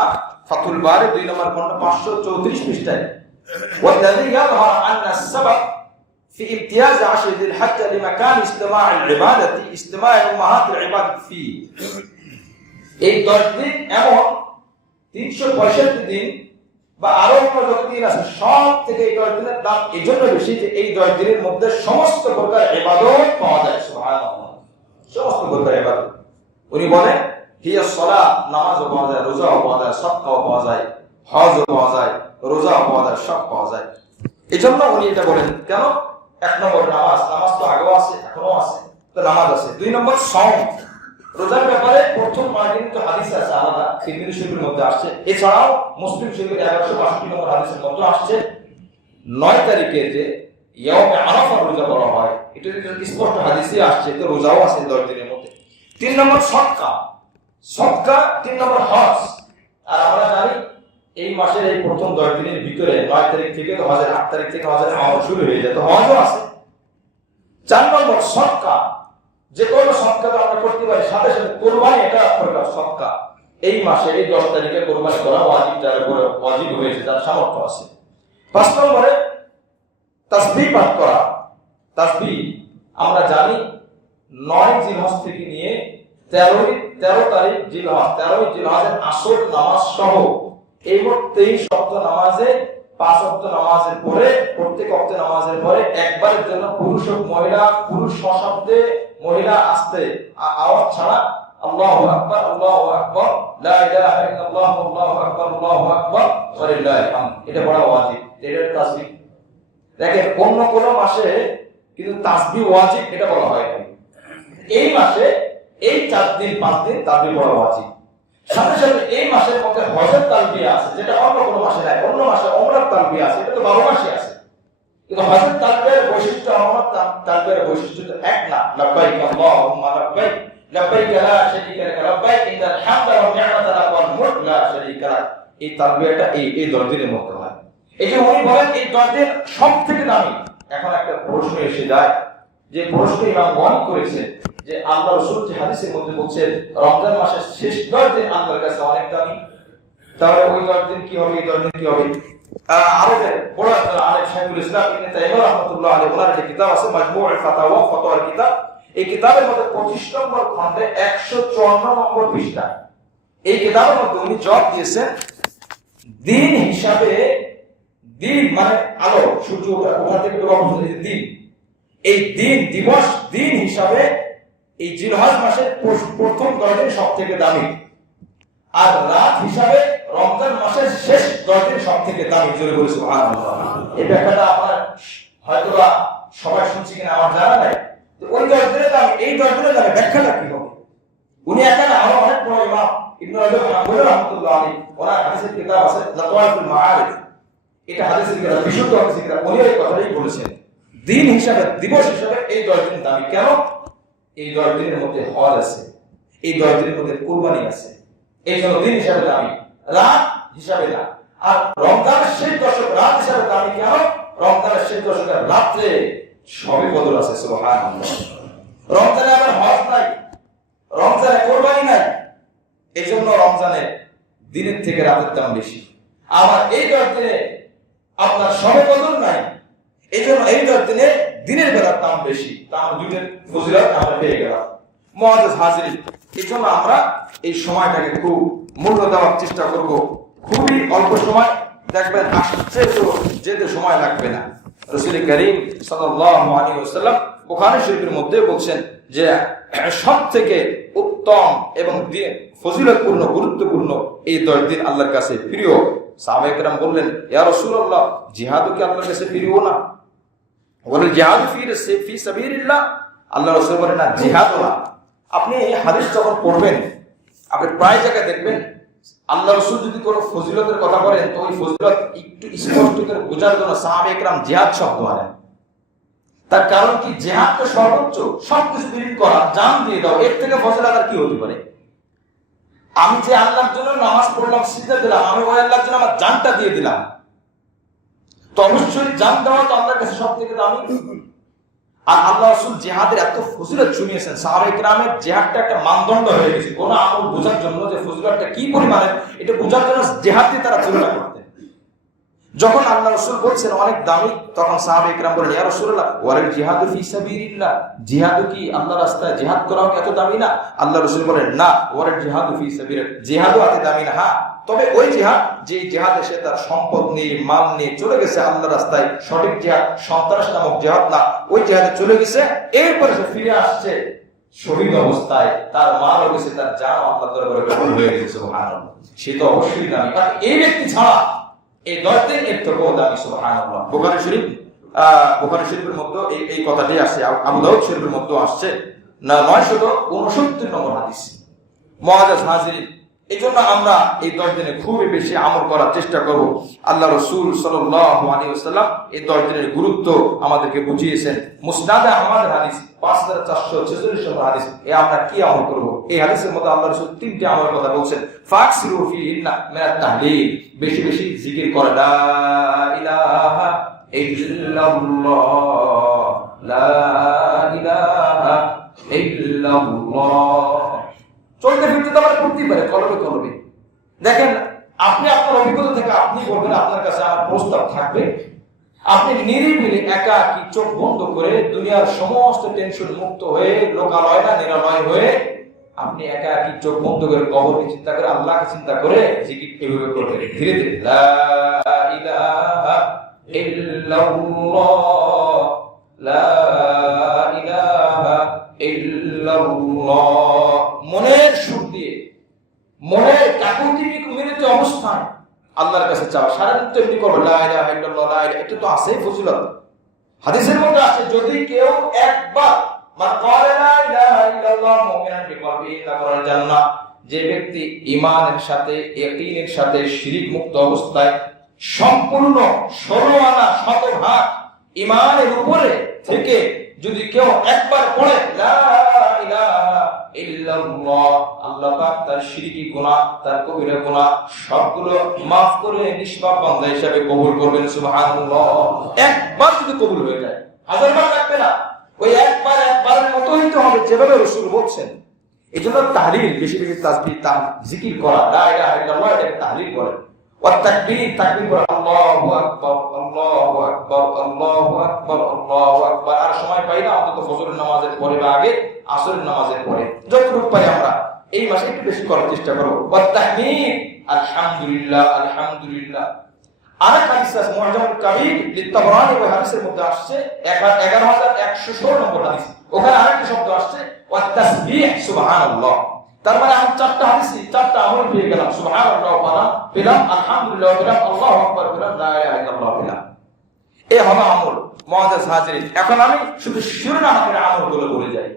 ফাথুল বারী 2 নম্বর খণ্ড 534 পৃষ্ঠায়, ওয়াল্লাযী ইয়াযহার আন্না আস-সাবাব في امتياز عشر ذي الحجة لمكان استماع العبادة استماع أمهات العبادة فيه. এই 10 দিন এমন 365 দিন বা আরো যত দিন আছে সব থেকে এই 10 দিনের দাম এই জন্য বেশি যে এই 10 দিনের মধ্যে সমস্ত প্রকার ইবাদত পাওয়া যায়। সুবহানাল্লাহ। সমস্ত প্রকার ইবাদত। উনি বলেন হিয়া সালাত, নামাজও পাওয়া যায়, রোজাও পাওয়া যায়, সাদকাও পাওয়া যায়, হজও পাওয়া যায়, রোজাও পাওয়া যায়, সব পাওয়া যায়। এজন্য উনি এটা বলেন কেন? 1 নম্বর নামাজ, নামাজ তো আগেও আছে এখনো আছে, তো নামাজ আছে। 2 নম্বর সাওম, রোজার ব্যাপারে প্রথম মার্কিন তো হাদিস আছে আলাদা, তিরমিজি শরীফের মধ্যে আসছে। এছাড়াও মুসলিম শরীফের 1162 নম্বর হাদিসের মধ্যে আসছে 9 তারিখে যে ইয়াউমে আরাফার রোজা বলা হয়, এটা স্পষ্ট হাদিসে আসছে, তো রোজাও আছে 10 দিনের মধ্যে। 3 নম্বর সদকা, সদকা। 3 নম্বর হজ। আর আমরা জানি এই মাসের এই প্রথম 10 দিনের ভিতরে 9 তারিখ থেকে তো হজের 8 তারিখ থেকে হজের আমল শুরু হয়ে যায়, তো হজও আছে। 4 নম্বর সদকা, যে কোনো সদকা তো আমরা করতে পারি, সাথে সাথে কুরবানি এটা প্রকার সদকা। এই মাসে এই 10 তারিখে কুরবানি করা ওয়াজিব, যার উপর ওয়াজিব হয়েছে, যার সামর্থ্য আছে। 5 নম্বরে তাসবিহ পাঠ করা। তাসবিহ আমরা জানি 9 জিলহজ থেকে নিয়ে 13 তারিখ জিলহজ, 13 জিলহজের আসর নামাজ সহ এই মোট 23 ওয়াক্ত নামাজে 5 ওয়াক্ত নামাজের পরে, প্রত্যেক ওয়াক্ত নামাজের পরে একবারের জন্য পুরুষ ও মহিলা, পুরুষ সশব্দে, মহিলা আস্তে আওয়াজ ছাড়া আল্লাহু আকবার, আল্লাহু আকবার, লা ইলাহা ইল্লাল্লাহ, আল্লাহু আকবার, আল্লাহু আকবার, ওয়া লিল্লাহিল হামদ, এটা বড় ওয়াজিব। এটা তাসবিহ। দেখেন অন্য কোন মাসে কিন্তু তাসবিহ ওয়াজিব এটা বলা হয় না। এই মাসে এই 4 দিন 5 দিন তাসবিহ বড় ওয়াজিব। সাথে সাথে এই মাসের মধ্যে হজের তালবিয়া আছে, যেটা অন্য কোনো মাসে নাই। অন্য মাসে ওমরার তালবিয়া আছে, এটা তো 12 মাসে আছে। কিন্তু হজের তালবিয়ার বৈশিষ্ট্য, ওমরার তালবিয়ার বৈশিষ্ট্য তো এক না। লাব্বাইক আল্লাহুম্মা লাব্বাইক, লাব্বাইক লা শারীকা লাক, লাব্বাইক ইন্নাল হামদা ওয়ান নি'মাতা লাক ওয়াল মুলক লা শারীকা লাক। এই তালবিয়াটা এই 10 দিনের মধ্যে হয়। এই যে উনি বলেন এই 10 দিন সবথেকে দামি। এখন একটা প্রশ্ন এসে যায়, যে প্রশ্ন ইমাম ওয়ান করেছে যে আল্লাহ রাসূল যে হাদিসের মধ্যে বলছেন রমজান মাসের শেষ 10 দিন আল্লাহর কাছে অনেক দামি, তাহলে ওই 10 দিন কি হবে, এই 10 দিন কি হবে? আরবের বড় আলেম শাইখুল ইসলাম ইবনে তাইমিয়া রাহমাতুল্লাহ আলাইহি ওনার যে কিতাব আছে মাজমুউল ফাতাওয়া, ফতোয়ার কিতাব, এই কিতাবের মধ্যে 25 নম্বর খণ্ডে 154 নম্বর পৃষ্ঠা, এই কিতাবের মধ্যে উনি জবাব দিয়েছেন দিন হিসাবে, দিন মানে আলো, সূর্য ওঠা থেকে ডোবা পর্যন্ত দিন, এই দিন দিবস দিন হিসাবে এই জিলহজ মাসের প্রথম 10 দিন সবথেকে দামি, আর রাত হিসাবে রমজান মাসের শেষ 10 দিন সবথেকে দামি। জোরে বলে সুবহানাল্লাহ। এই ব্যাখ্যাটা আমরা হয়তোবা সবাই শুনছি কিনা আমার জানা নাই। তো ওই 10 দিনের দাম, এই 10 দিনের দামে ব্যাখ্যাটা কি হবে? উনি একা না, আরো অনেক বড় ইমাম ইবনে রাজব হাম্বলি রাহমাতুল্লাহ আলাইহি ওনার হাদিসের কিতাব আছে লাতাওয়াইফুল মাআরিফ, এটা হাদিসের কিতাব, বিশুদ্ধ হাদিসের কিতাব, উনি এই কথাটাই বলেছেন দিন হিসাবে, দিবস হিসাবে এই 10 দিন দামি। কেন? এই 10 দিনের মধ্যে হজ আছে, এই 10 দিনের মধ্যে কুরবানি আছে, এই জন্য দিন হিসাবে দামি, রাত হিসাবে না। আর রমজানের শেষ দশক রাত হিসাবে দামি কেন? রমজানের শেষ দশকের রাত্রে শবে কদর আছে। সুবহানাল্লাহ। রমজানে আবার হজ নাই, রমজানে কুরবানি নাই, এই জন্য রমজানে দিনের থেকে রাতের দাম বেশি। আবার এই 10 দিনে আপনার শবে কদর নাই, এই জন্য এই 10 দিনে দিনের বেলার দাম বেশি। তার দুইটার ফজিলত আমরা পেয়ে গেলাম। মুআজ্জাজ হাজিরিন, এই জন্য আমরা এই সময়টাকে খুব মূল্য দেওয়ার চেষ্টা করব। খুবই অল্প সময়, দেখবেন আসছে তো যেতে সময় লাগবে না। রাসূল করিম সাল্লাল্লাহু আলাইহি ওয়াসাল্লাম বুখারী শরীফের মধ্যে বলছেন যে সবথেকে উত্তম এবং ফজিলতপূর্ণ গুরুত্বপূর্ণ এই 10 দিন আল্লাহর কাছে প্রিয়। সাহাবায়ে কেরাম বললেন, ইয়া রাসূলুল্লাহ, জিহাদও কি আল্লাহর কাছে প্রিয় না? বলেন জিহাদু ফি সাবিলিল্লাহ আল্লাহ রাসূল বলেন না জিহাদ না। আপনি এই হাদিস যখন পড়বেন আপনি প্রায় জায়গায় দেখবেন আল্লাহ রাসূল যদি কোনো ফজিলতের কথা বলেন তো ওই ফজিলত একটু স্পষ্ট করে বোঝার জন্য সাহাবায়ে কেরাম জিহাদ শব্দ আনেন। তার কারণ কি, জিহাদ তো সর্বোচ্চ, সবকিছু বিলীন করা, জান দিয়ে দাও, এর থেকে ফজিলত আর কি হতে পারে? আমি যে আল্লাহর জন্য নামাজ পড়লাম, সিজদা দিলাম, আমি ওই আল্লাহর জন্য আমার জানটা দিয়ে দিলাম, তো অবশ্যই জান দেওয়া তো আল্লাহর কাছে সব থেকে দামি। আর আল্লাহ রাসূল জিহাদের এত ফজিলত শুনিয়েছেন, সাহাবায়ে কেরামের জিহাদটা একটা মানদণ্ড হয়ে গেছে কোন আমল বোঝার জন্য যে ফজিলতটা কি পরিমাণে, এটা বোঝার জন্য জিহাদ দিয়ে তারা তুলনা করতেন। যখন আল্লাহ রাসূল বলছেন অনেক দামি, তখন সাহাবায়ে কেরাম বলেন ইয়া রাসূলুল্লাহ ওয়ালাল জিহাদু ফি সাবিলিল্লাহ, জিহাদ কি আল্লাহর রাস্তায় জিহাদ করাও কি এত দামি না? আল্লাহ রাসূল বলেন না, ওয়ালাল জিহাদু ফি সাবিলিল্লাহ, জিহাদও এত দামি না। হ্যাঁ, তবে ওই জিহাদ যে জিহাদে সে তার সম্পদ নিয়ে মাল নিয়ে চলে গেছে আল্লাহর রাস্তায়, সঠিক জিহাদ সন্ত্রাস নামক জিহাদ না, ওই জিহাদে চলে গেছে, এরপরে সে ফিরে আসছে শহীদ অবস্থায়, তার মাল গেছে, তার জান আল্লাহর দরবারে কবুল হয়ে গেছে, সুবহানাল্লাহ, সে তো অবশ্যই দামি। আর এই ব্যক্তি ছাড়া এই 10 দিন এর থেকেও দামি, সুবহানাল্লাহ। বুখারী শরীফের মধ্যে এই কথাটি আসছে, আবু দাউদ শরীফের মধ্যে আসছে 969 নম্বর হাদিস। মুআজ্জাজ হাজিরিন, এই জন্য আমরা এই 10 দিনে খুবই বেশি আমল করার চেষ্টা করব। আল্লাহ রাসূল সাল্লাল্লাহু আলাইহি ওয়াসাল্লাম এই 10 দিনের গুরুত্ব আমাদেরকে বুঝিয়েছেন। মুসনাদে আহমদের হাদিস 5446 নম্বর হাদিস। আমরা কি আমল করব? এই হাদিসের মধ্যে আল্লাহ রাসূল 3টি আমলের কথা বলছেন। ফাকসিরু ফিহিন্না মিনাত তাহলিল, বেশি বেশি জিকির করা, লা ইলাহা ইল্লাল্লাহ, লা ইলাহা ইল্লাল্লাহ। চলতে ফিরতে তো আমরা করতেই পারে, কলবে। দেখেন, আপনি আপনার অভিজ্ঞতা থেকে আপনি বলবেন, আপনার কাছে আমার প্রস্তাব থাকবে, আপনি নিরিবিলি একাকী চোখ বন্ধ করে দুনিয়ার সমস্ত টেনশন মুক্ত হয়ে, লোকালয় না নিরালয় হয়ে, আপনি একাকী চোখ বন্ধ করে কবরকে চিন্তা করে, আল্লাহকে চিন্তা করে জিকির এভাবে করবেন ধীরে ধীরে, লা ইলাহা ইল্লাল্লাহ, লা ইলাহা ইল্লাল্লাহ। মনের সুর দিয়ে, মনের কাকুতি মিলিত অবস্থায় আল্লাহর কাছে চাও, সারাদিন তো এমনি করবে লা ইলাহা ইল্লাল্লাহ, লা ইলাহা, এটা তো আছেই ফজিলত। হাদিসের মধ্যে আছে, যদি কেউ একবার মান ক্বালা লা ইলাহা ইল্লাল্লাহ মুমিনান বিকলবিহি দাখালাল জান্নাহ, যে ব্যক্তি ঈমানের সাথে, ইয়াকিনের সাথে, শিরক মুক্ত অবস্থায় সম্পূর্ণ 16 আনা শতভাগ ঈমানের উপরে থেকে যদি কেউ একবার পড়ে লা ইলাহা ইল্লাল্লাহ, আল্লাহ পাক তার শিরকি গুনাহ, তার কবিরা গুনাহ সবগুলো maaf করে নিষ্পাপ বান্দা হিসেবে কবুল করবেন, সুবহানাল্লাহ। একবার যদি কবুল হয়ে যায়, হাজারবার লাগবে না, ওই একবারের মতো হইতে হবে যেভাবে রাসূল বলছেন। এজন্য তাহলিল, বেশি বেশি তাসবিহ, জিকির করা, লা ইলাহা ইল্লাল্লাহ, এটা তাহলিল বলে। ওয়া তাকবীর করা, আল্লাহু আকবার, আল্লাহু আকবার, আল্লাহু আকবার, আল্লাহু আকবার। আর সময় পাই না, অন্তত ফজরের নামাজের পরে বা আগে, আসরের নামাজের পরে, যতটুকু পারি আমরা এই মাসে একটু বেশি করার চেষ্টা করব। ওয়া তাহমিদ, আলহামদুলিল্লাহ, আলহামদুলিল্লাহ। আরেক হাদিস আছে মুআজ্জামুল কাবীর লিত-তাবরানী, ওই হাদিসের মধ্যে আসছে 11116 নম্বর হাদিস, ওখানে আরেকটা শব্দ আসছে ওয়া তাসবিহ, সুবহানাল্লাহ। তার মানে আমি 4টা হাদিসই 4টা আমল পেয়ে গেলাম, সুবহানাল্লাহ পেলাম, আলহামদুলিল্লাহ পেলাম, আল্লাহু আকবার পেলাম, লা ইলাহা ইল্লাল্লাহ পেলাম। এই হলো আমল। মুআজ্জাজ হাজিরিন, এখন আমি শুধু শিরোনামের আমলগুলো বলে যাই,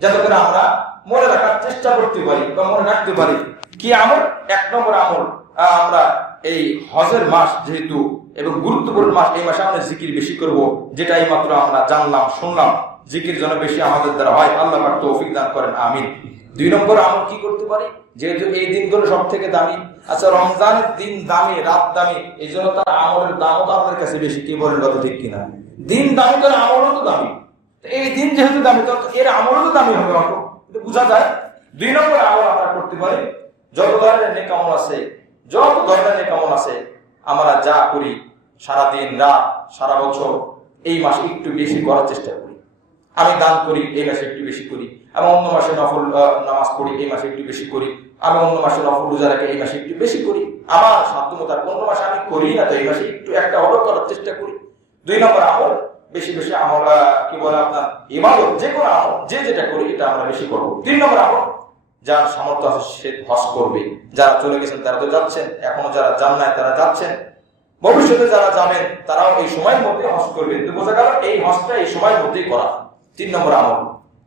যাতে করে আমরা মনে রাখার চেষ্টা করতে পারি বা মনে রাখতে পারি। কি আমল? 1 নম্বর আমল, আমরা এই হজের মাস যেহেতু এবং গুরুত্বপূর্ণ মাস, এই মাসে আমরা জিকির বেশি করব, যেটা এই মাত্র আমরা জানলাম, শুনলাম। জিকির যেন বেশি আমাদের দ্বারা হয়, আল্লাহ পাক তৌফিক দান করেন, আমিন। 2 নম্বর আমল কি করতে পারি? যেহেতু এই দিনগুলো সব থেকে দামি, আচ্ছা রমজানের দিন দামি, রাত দামি, এই জন্য তার আমলের দামও তো আমাদের কাছে বেশি। কি বলেন, কথা ঠিক কিনা? দিন দামি, তার আমলও তো দামি। এই দিন যেহেতু দামি, তো এর আমলও তো দামি হবে, এটা বোঝা যায়। 2 নম্বর আমল আমরা করতে পারি, যত ধরনের নেক আমল আছে, আমরা যা করি সারা দিন রাত, সারা বছর, এই মাসে একটু বেশি করার চেষ্টা করি। আমি দান করি, এই মাসে একটু বেশি করি। আমি অন্য মাসে নফল নামাজ পড়ি, এই মাসে একটু বেশি করি। আমি অন্য মাসে নফল রোজা রাখি, এই মাসে একটু বেশি করি। আমার সাধ্যমতো অন্য মাসে আমি করি না, তো এই মাসে একটু একটা হলো করার চেষ্টা করি। 2 নম্বর আমল, বেশি বেশি আমল, কি বলে আপনার ইবাদত, যে কোনো আমল, যে যেটা করি এটা আমরা বেশি করব। 3 নম্বর আমল, যার সামর্থ্য আছে সে হজ করবে। যারা চলে গেছেন তারা তো যাচ্ছেন, এখনো যারা যান নাই তারা যাচ্ছেন, ভবিষ্যতে যারা যাবেন তারাও এই সময়ের মধ্যে হজ করবেন। তো বোঝা গেল এই হজটা এই সময়ের মধ্যেই করা। 3 নম্বর আমল।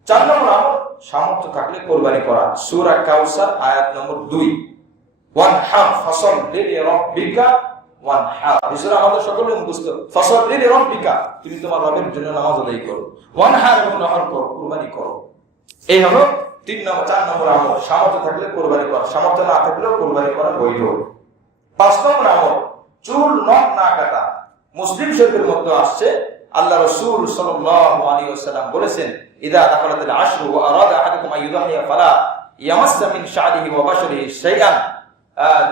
4 নম্বর আমল, সামর্থ্য থাকলে কোরবানি করা। সূরা কাউসার আয়াত নম্বর 2, ওয়ানহার ফাসাল্লি লিরাব্বিকা ওয়ানহার। এই সূরা আমাদের সকলের মুখস্থ। ফাসাল্লি লিরাব্বিকা, তুমি তোমার রবের জন্য নামাজ আদায় করো। ওয়ানহার, এবং নহর করো, কুরবানি করো। এই হলো 4 নম্বর আমল, সামর্থ্য থাকলে কোরবানি করা, সামর্থ্য না থাকলেও কোরবানি করা বৈধ। 5 নম্বর আমল, চুল নখ না কাটা। মুসলিম শরীফের মধ্যে আসছে, আল্লাহ রাসূল সাল্লাল্লাহু আলাইহি ওয়াসাল্লাম বলেছেন, ইদা দাখালাতিল আশরু ওয়া আরাদা আহাদুকুম আন ইউদাহিয়া ফালা ইয়ামাসসা মিন শা'রিহি ওয়া বাশারিহি শাইআন।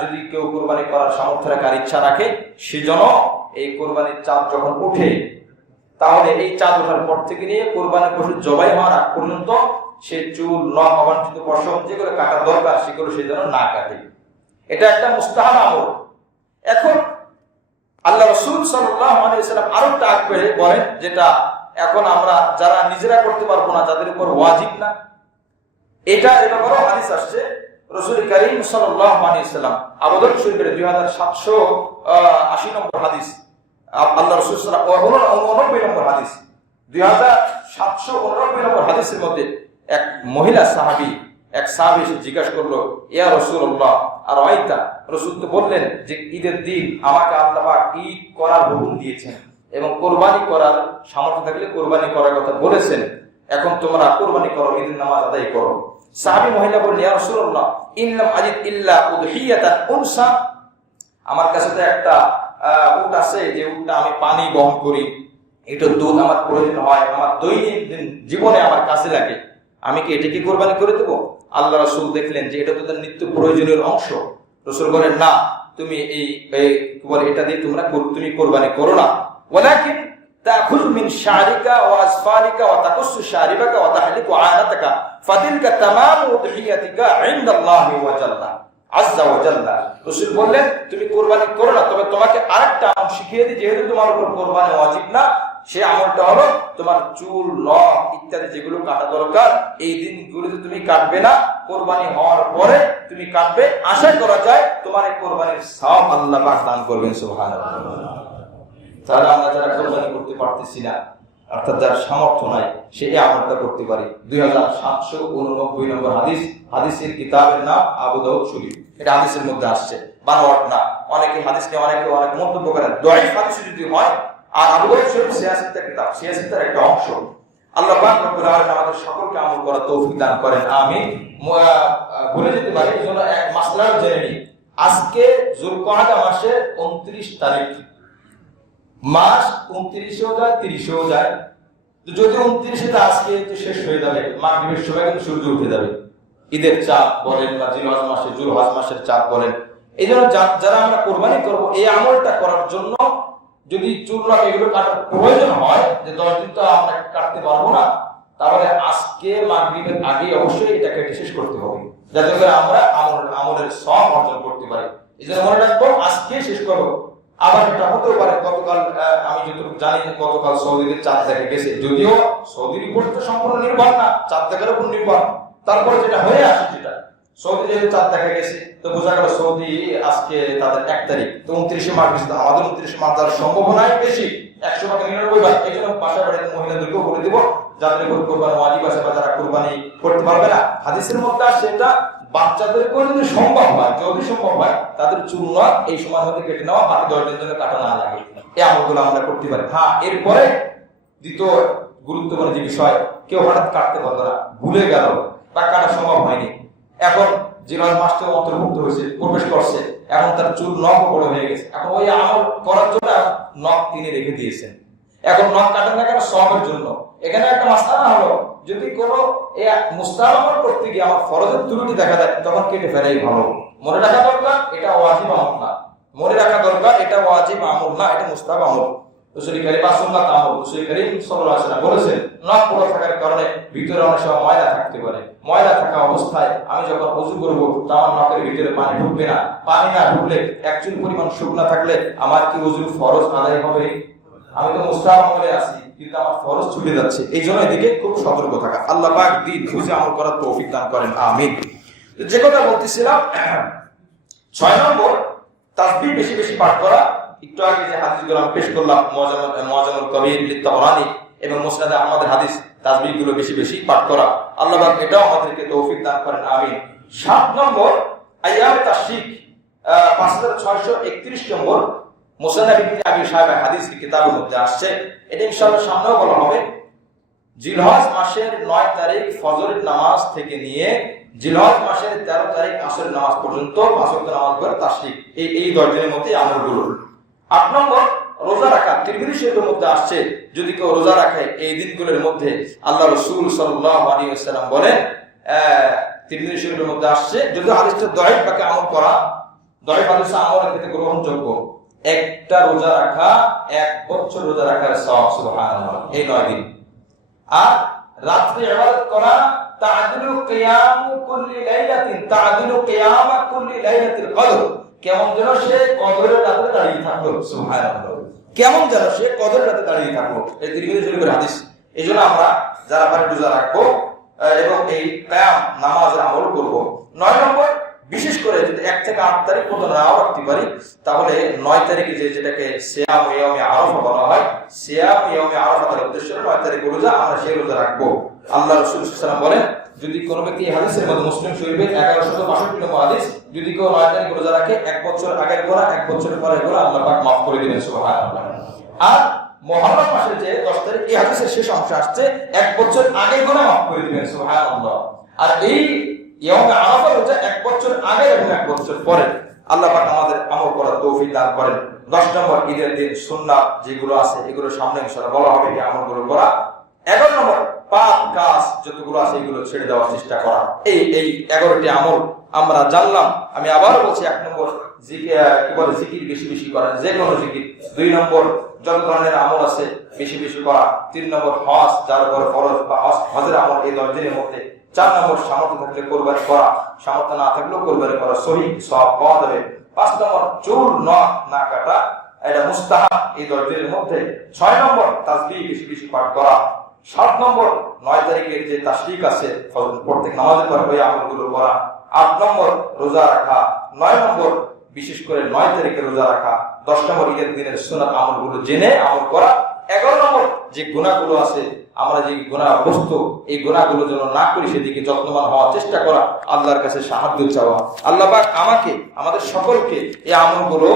যদি কেউ কুরবানি করার সামর্থ্য রাখার ইচ্ছা রাখে, সেজন্য এই কুরবানির চাঁদ যখন ওঠে, তাহলে এই চাঁদ ওঠার পর থেকে নিয়ে কুরবানির পশু জবাই হওয়ার আগ পর্যন্ত সে চুল, নখ, অবাঞ্ছিত পশম যেগুলো কাটা দরকার সেগুলো সে যেন না কাটে। এটা একটা মুস্তাহাব আমল। এখন আল্লাহ রাসূল সাল্লাল্লাহু আলাইহি ওয়াসাল্লাম আরো একটা আকবরে বলেন, যেটা এখন আমরা যারা নিজেরা করতে পারবো না, যাদের উপর ওয়াজিব না, এটা এর ব্যাপারেও হাদিস আসছে। রাসূল কারীম সাল্লাল্লাহু আলাইহি ওয়াসাল্লাম আবু দাউদ শরীফের 2780 নম্বর হাদিস, আল্লাহ রাসূল সাল্লাল্লাহু আলাইহি ওয়াসাল্লাম 89 নম্বর হাদিস, 2789 নম্বর হাদিসের মধ্যে এক মহিলা সাহাবী, এক সাহাবী এসে জিজ্ঞাসা করলো, ইয়া রাসূলুল্লাহ আর আইতা, রাসূল তো বললেন যে ঈদের দিন আমাকে আল্লাহ পাক ঈদ করার হুকুম দিয়েছেন এবং কুরবানি করার সামর্থ্য থাকলে কুরবানি করার কথা বলেছেন, এখন তোমরা কুরবানি করো, ঈদের নামাজ আদায় করো। সাহাবী মহিলা বললেন, ইয়া রাসূলুল্লাহ ইন্নাম আজিদ ইল্লা উদহিয়াতান উনসা, আমার কাছে তো একটা উট আছে, যে উটটা আমি পানি বহন করি, এটা দুধ আমার প্রয়োজন হয়, আমার দৈনন্দিন জীবনে আমার কাছে লাগে, আমি কি এটাকে কোরবানি করে দেবো? আল্লাহ রাসূল দেখলেন যে এটা তো তার নিত্য প্রয়োজনীয় অংশ। রাসূল বলেন, না, তুমি এটা দিয়ে তুমি কোরবানি করো না। ওয়ালাকিন তাখুযু মিন শা'রিকা ওয়া আসফারিকা ওয়া তাকুসসু শারিবাকা ওয়া তাহলিকু আনাতাকা ফাতিলকা তামামু উদহিয়াতিকা ইনদাল্লাহি ওয়া জাল্লা আযজা ওয়া জাল্লা। রাসূল বললেন, তুমি কোরবানি করো না, তবে তোমাকে আরেকটা আমল শিখিয়ে দিই, যেহেতু তোমার উপর কোরবানি ওয়াজিব না, সে আমলটা হলো তোমার চুল, নখ ইত্যাদি যেগুলো কাটা দরকার, এই দিনগুলোতে তুমি কাটবে না, কোরবানি হওয়ার পরে তুমি কাটবে। আশা করা যায় তোমার এই কোরবানির সওয়াব আল্লাহ পাক দান করবেন। সুবহানাল্লাহ। তাহলে আমরা যারা কোরবানি করতে পারতেছি না, অর্থাৎ যার সামর্থ্য নাই, সে এই আমলটা করতে পারে। 2789 নম্বর হাদিস, হাদিসের কিতাবের নাম আবু দাউদ শরীফ। এটা হাদিসের মধ্যে আসছে, বানোয়াট না। অনেকে হাদিস নিয়ে অনেক মন্তব্য করেন, দঈফ হাদিস যদি হয়। আর আবু দাউদ শরীফ সিয়াসতের কিতাব, সিয়াসতের একটা অংশ। আল্লাহ পাক রব্বুল আলামিন আমাদের সকলকে আমল করার তৌফিক দান করেন, আমিন। ভুলে যেতে পারি, এজন্য এক মাসলা জেনে নিই। আজকে যুলকাদা মাসের 29 তারিখ, মাস 29-এও যায়, 30-এও যায়। যদি 29-এ আজকে শেষ হয়ে যাবে, মাগরিবের সময় কিন্তু সূর্য উঠে যাবে। ঈদের চাঁদ বলেন বা জুলহজ মাসের চাঁদ বলেন। এই জন্য যারা আমরা কোরবানি করবো, এই আমলটা করার জন্য যদি চুল নখ এগুলো কাটার প্রয়োজন হয়, যে 10 দিন তো আমরা কাটতে পারবো না, তাহলে আজকে মাগরিবের আগে অবশ্যই এটা কেটে শেষ করতে হবে, যাতে করে আমরা আমলের সওয়াব অর্জন করতে পারি। এই জন্য মনে রাখবো, আজকে শেষ করবো। আবার এটা হতেও পারে, গতকাল আমি যতটুকু জানি, গতকাল সৌদিতে চাঁদ দেখা গেছে, যদিও সৌদির উপর তো সম্পূর্ণ নির্ভর না, চাঁদ দেখার উপর নির্ভর। তারপরে যেটা হয়ে আসে, যেটা সৌদি যেহেতু চাঁদ দেখা গেছে, তো বোঝা গেল সৌদি আজকে তাদের 1 তারিখ, তো 29 মার্চ গেছে। আমাদের 29 মার্চ তার সম্ভাবনাই বেশি, 100-99 এই জন্য বাসায় বাড়িতে মহিলাদেরকেও বলে দিব, যাদের উপর কোরবানি ওয়াজিব আছে বা যারা কোরবানি করতে পারবে না, হাদিসের মধ্যে আসছে এটা বাচ্চাদেরকেও যদি সম্ভব হয়, তাদের চুল নখ এই সময়ের মধ্যে কেটে নেওয়া, বাকি 10 দিন ধরে কাটা না লাগে, এই আমলগুলো আমরা করতে পারি। হ্যাঁ, এরপরে দ্বিতীয় গুরুত্বপূর্ণ যে বিষয়, কেউ হঠাৎ কাটতে পারলো না, ভুলে গেল বা কাটা সম্ভব হয়নি, এখন জিলহজ মাসটা অন্তর্ভুক্ত হয়েছে, প্রবেশ করছে, এখন তার চুল নখ বড় হয়ে গেছে, এখন ওই আমল করার জন্য নখ তিনি রেখে দিয়েছেন। এখন নখ কাটেন না কেন? সওয়াবের জন্য। এখানে একটা মাসআলা হলো, যদি কোনো মুস্তাহাব আমল করতে গিয়ে আমার ফরজের ত্রুটি দেখা যায়, তখন কেটে ফেলাই ভালো। মনে রাখা দরকার, এটা ওয়াজিব আমল না। মনে রাখা দরকার, এটা ওয়াজিব আমল না, এটা মুস্তাহাব আমল। রাসূল কারীম সুন্নাত আমল। রাসূল কারীম সাল্লাল্লাহু আলাইহি ওয়াসাল্লাম বলেছেন, নখ বড় থাকার কারণে ভিতরে অনেক সময় ময়লা থাকতে পারে। ময়লা থাকা অবস্থায় আমি যখন ওযু করব, আমার নখের ভিতরে পানি ঢুকবে না। পানি না ঢুকলে, এক চুল পরিমাণ শুকনা থাকলে আমার কি ওযুর ফরজ আদায় হবে? আমি তো মুস্তাহাব আমলে আছি, কিন্তু আমার ফরজ ছুটে যাচ্ছে। এই জন্য এদিকে খুব সতর্ক থাকা। আল্লাহ পাক দিন বুঝে আমল করার তৌফিক দান করেন, আমিন। যে কথা বলতেছিলাম, 6 নম্বর, তাসবিহ বেশি বেশি পাঠ করা। একটু আগে যে হাদিসগুলো আমি পেশ করলাম, মুআজামুল কবির লিত-তাবরানী এবং মুসনাদ আহমদের হাদিস, তাসবিহগুলো বেশি বেশি পাঠ করা। আল্লাহ পাক এটাও আমাদেরকে তৌফিক দান করেন, আমিন। 7 নম্বর আইয়াম তাশরিক, 5631 নম্বর মুসান্নাফ ইবনে আবি শাইবা হাদিস কিতাবের মধ্যে আসছে। এটা ইনশাআল্লাহ সামনেও বলা হবে। জিলহজ মাসের 9 তারিখ ফজরের নামাজ থেকে নিয়ে জিলহজ মাসের 13 তারিখ আসরের নামাজ পর্যন্ত 5 ওয়াক্ত নামাজ পড়ে তাশরিক, এই 10 দিনের মধ্যে আমলগুলো। 8 নম্বর রোজা রাখা, তিরমিজি শরীফের মধ্যে আসছে যদি কেউ রোজা রাখে এই দিনগুলোর মধ্যে, আল্লাহ রাসূল সাল্লাল্লাহু আলাইহি ওয়াসাল্লাম বলেন, তিরমিজি শরীফের মধ্যে আসছে, যদি হাদিসটা দাঈফ বাকি আমল করা, দাঈফ হাদিস আমলের ক্ষেত্রে গ্রহণযোগ্য, একটা রোজা রাখা 1 বছর রোজা রাখার সওয়াব, সুবহানাল্লাহ, এই 9 দিন। আর রাত্রে ইবাদত করা, তাআদিলু কিয়াম কুল্লি লাইলাতিন তাআদিলু কিয়াম কুল্লি লাইলাতিল কদর, কেমন যেন সে কদরের রাতে দাঁড়িয়ে থাকলো, সুবহানাল্লাহ, কেমন যেন সে কদরের রাতে দাঁড়িয়ে থাকলো, এই তিরমিজি শরীফের হাদিস। এইজন্য আমরা যারা পারি রোজা রাখবো এবং এই কিয়াম নামাজের আমল করব। 9 নম্বর, বিশেষ করে যদি 1 থেকে 8 তারিখ পর্যন্ত নাও রাখতে পারি, তাহলে 9 তারিখে যেটাকে সিয়াম ইয়াউমে আরাফা বলা হয়, সিয়াম ইয়াউমে আরাফার উদ্দেশ্য 9 তারিখ রোজা, আমরা সেই রোজা রাখবো। আল্লাহ রাসূল সাল্লাল্লাহু আলাইহি ওয়াসাল্লাম বলেন, যদি কোনো ব্যক্তি হাদিসের মধ্যে মুসলিম শরীফের 1162 নম্বর হাদিস, যদি কেউ 9 তারিখ রোজা রাখে 1 বছর আগের গোনা 1 বছরের পরের গোনা আল্লাহ পাক মাফ করে দিবেন, সুবহানাল্লাহ। আর মুহররম মাসের যে 10 তারিখ, এই হাদিসের শেষ অংশ আসছে 1 বছর আগের গোনা মাফ করে দিবেন, সুবহানাল্লাহ। আর এই ইয়াউমে আরাফা রোজা 1 বছর আগে এবং 1 বছর পরে, আল্লাহ পাক আমাদের আমল করার তৌফিক দান করেন। 10 নম্বর, ঈদের দিন সুন্নাত যেগুলো আছে এগুলো সামনে ইনশাআল্লাহ বলা হবে, এই আমলগুলো করা। 11 নম্বর, পাপ কাজ যতগুলো আছে এগুলো ছেড়ে দেওয়ার চেষ্টা করা। এই 11টি আমল আমরা জানলাম। আমি আবার বলছি, 1 নম্বর জিকির বেশি বেশি করা, যে কোনো জিকির। 2 নম্বর, যত ধরনের আমল আছে বেশি বেশি করা। 3 নম্বর, হজ যার উপর ফরজ বা হজের আমল এই 10 দিনের মধ্যে। 4 নম্বর, সামর্থ্য থাকলে কোরবানি করা, সামর্থ্য না থাকলেও কোরবানি করা, সহিহ সওয়াব পাওয়া যাবে। 5 নম্বর, চুল না কাটা, এটা মুস্তাহাব এই 10 দিনের মধ্যে। 6 নম্বর, তাসবিহ বেশি বেশি পাঠ করা। 7 নম্বর, 9 তারিখের যে তাশরিক আছে প্রত্যেক নামাজের পরে ওই আমলগুলো করা। 8 নম্বর, রোজা রাখা। 9 নম্বর, বিশেষ করে 9 তারিখে রোজা রাখা। 10 নম্বর, ঈদের দিনের সুন্নাত আমলগুলো জেনে আমল করা। 11 নম্বর, যে গুনাহগুলো আছে, আমরা যে গুনাহগ্রস্ত, এই গুনাহগুলো যেন না করি সেদিকে যত্নবান হওয়ার চেষ্টা করা, আল্লাহর কাছে সাহায্য চাওয়া। আল্লাহ পাক আমাকে, আমাদের সকলকে এই আমলগুলো